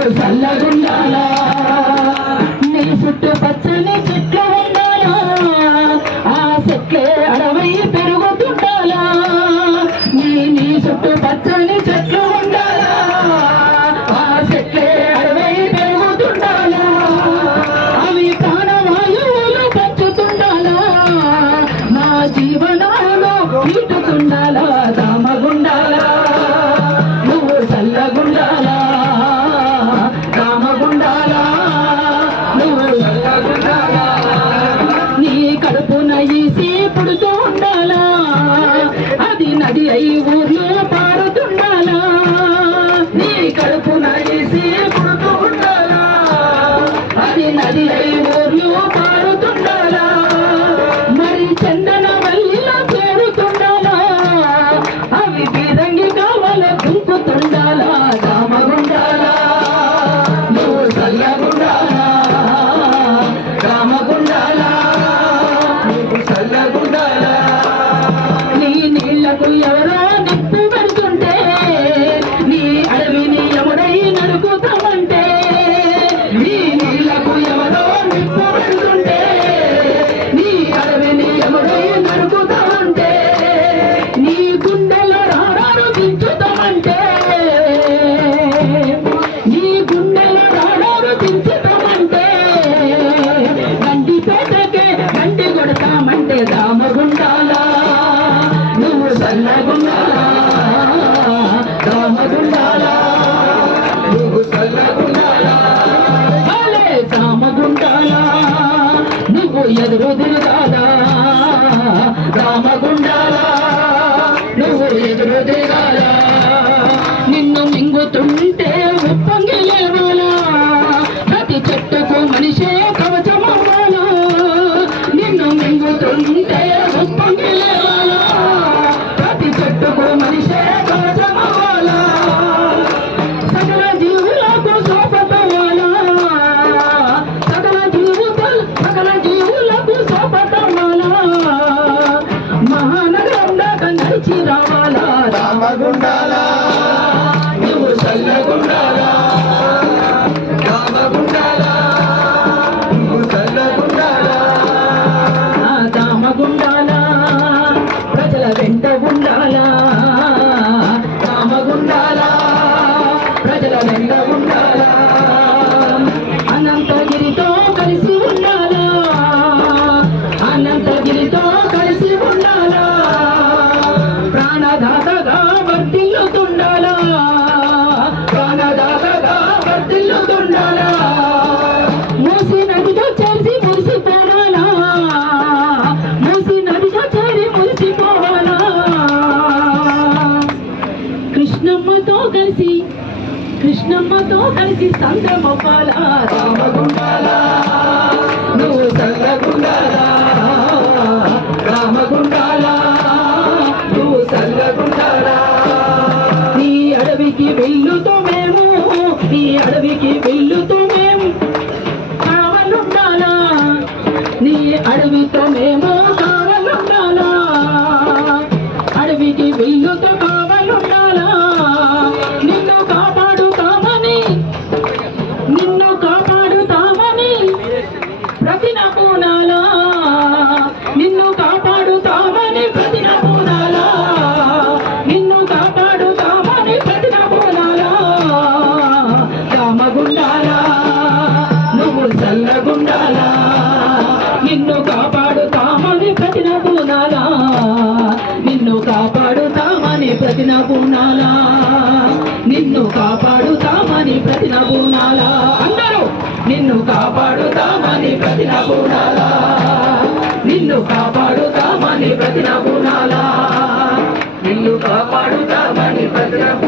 నువ్వు చల్లగుండాలా నీ చుట్టూ పచ్చని చెట్లు ఉండాలా ఆ చెట్లే అడవై పెరుగుతుండాలా నీ చుట్టూ పచ్చని చెట్లు ఉండాలా ఆ చెట్లే అడవై పెరుగుతుండాలా అవి ప్రాణవాయువులు పంచుతుండాలా నా జీవనాలలో ఈటుతుండాలా దామగుండాలా నువ్వు చల్లగుండాలా రామగుండాలా నువ్వు చల్లగుండాలా నీ కడుపున ఈసి పుడుతూ ఉండాలా అది నది అయి ఊర్లో పారుతుండాలా నీ కడుపున ఈసి పుడుతూ ఉండాలా అది నది అయి ఊర్లో పారుతుండాలా మరి చందన వల్లిలో చేరుతుండాలా అవి బీరంగి కావాల దుంకుతుండాలా రామగుండాలా నువ్వు చల్లగుండాలా రామగుండాలా నువ్వు చల్లగుండాలా నీ నీళ్లకు ఎవరో నిప్పు పెడుతుంటే నీ అడవిని ఎవడై నరుకుతామంటే నీ నీళ్లకు ఎవరో నిప్పు పెడుతుంటే నీ అడవిని ఎవడై నరుకుతామంటే నీ గుండెలో రాడాలు దించుతామంటే నీ గుండెలో రాడాలు దించుతామంటే గండిపేటకే గండి కొడతామంటే దామగుండాలా నువ్వు చల్లగుండాలా దామగుండాలా నువ్వు చల్లగుండాలా భలే దామగుండాలా నువ్వు ఎదురు తిరగాలా రామగుండాలా నువ్వు ఎదురు తిరగాలా నిన్ను మింగుతుంటే ఉప్పొంగిలేవాలా ప్రతి చెట్టుకు మనిషే కవచమవ్వాలా నిన్ను మింగుతుంటే ఉప్పొంగిలేవాలా ప్రతి చెట్టుకు మనిషే కవచమవ్వాలా సకల జీవులకు సోపతవ్వాలా సకల జీవులకు సోపతవ్వాలా మహానగరం దాకా నడిచి రావాలా రామగుండాలా నువ్వు చల్లగుండాలా రామగుండాలా నువ్వు చల్లగుండాలా దామగుండాలా ప్రజల వెంట ఉండాలా రామగుండాలా ప్రజల వెంట ఉండాలా అనంతగిరితో కలిసి ఉండాలా అనంతగిరితో కలిసి ఉండాలా ప్రాణదాతగా వర్ధిల్లుతుండాలా ప్రాణదాతగా వర్ధిల్లుతుండాలా మూసి నదితో చేసి మురిసిపోవాలా మూసి నదితో చేరి మురిసిపోవాలా కృష్ణమ్మతో కలిసి సంగమవ్వాలా రామగుండాలా నువ్వు చల్లగుండాలా రామగుండాలా నువ్వు చల్లగుండాలా నీ అడవికి వెళ్లుతూ మేము నీ అడవికి వెళ్లుతూ మేము కావాలుండాలా నీ అడవితో మేము కావాలుండాలా అడవికి వెళ్లుతూ కావాలుండాలా నిన్ను కాపాడుతామని ప్రతినపూనాలా నిన్ను కాపాడుతామని ప్రతినపూనాలా నిన్ను కాపాడుతామని ప్రతినపూనాలా రామగుండాలా నువ్వు చల్లగుండాలా నిన్ను కాపాడుతామని ప్రతినపూనాలా నిన్ను కాపాడుతామని ప్రతినపూనాలా నిన్ను కాపాడుతామని ప్రతినపూనాలా అందరూ నిన్ను కాపాడుతామని ప్రతినపూనాలా నిన్ను కాపాడుతామని ప్రతినపూనాలా నిన్ను కాపాడుతామని ప్రతినపూనాలా